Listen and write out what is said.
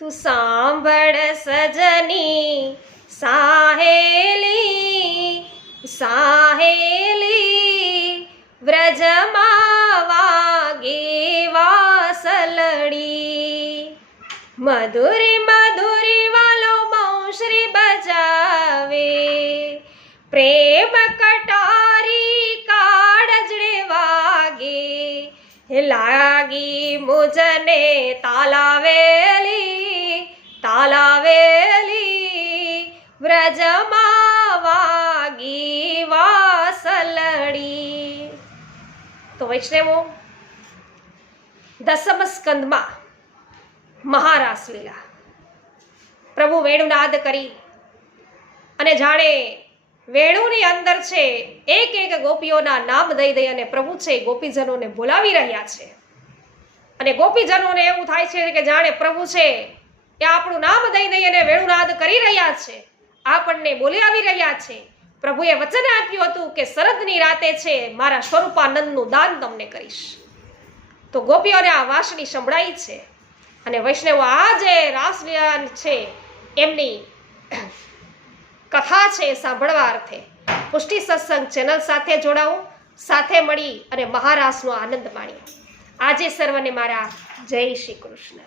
તું સાંભળ સજની સાહેલી સાહેલી વ્રજમાં વાગે વાસલડી મધુરી મધુરી વાલો બંસરી બજાવે પ્રેમ કટારી કાળજડે વાગે લાગી મુજને તાલાવેલી વ્રજમાં વાગી વાસલડી। તો વૈષ્ણવો, દસમ સ્કંદમાં મહારાસલીલા પ્રભુ વેણુનાદ કરી અને જાણે વેણુની અંદર છે એક એક ગોપીઓના નામ દઈ દઈ અને પ્રભુ છે ગોપીજનોને બોલાવી રહ્યા છે અને ગોપીજનોને એવું થાય છે કે જાણે પ્રભુ છે એ આપણું નામ દઈ દઈ અને વેણુનાદ કરી રહ્યા છે, આપણને બોલાવી રહ્યા છે। પ્રભુએ વચન આપ્યું હતું કે શરદની રાતે છે મારા સ્વરૂપાનંદનું દાન તમને કરીશ। તો ગોપીઓને આ વાંસળી સંભળાઈ છે અને વૈષ્ણવો આ જે રાસલીલા છે એમની કથા છે સાંભળવા અર્થે પુષ્ટિ સત્સંગ ચેનલ સાથે જોડાવો, સાથે મળી અને મહારાસનો આનંદ માણીએ। આજે સર્વને મારા જય શ્રી કૃષ્ણ।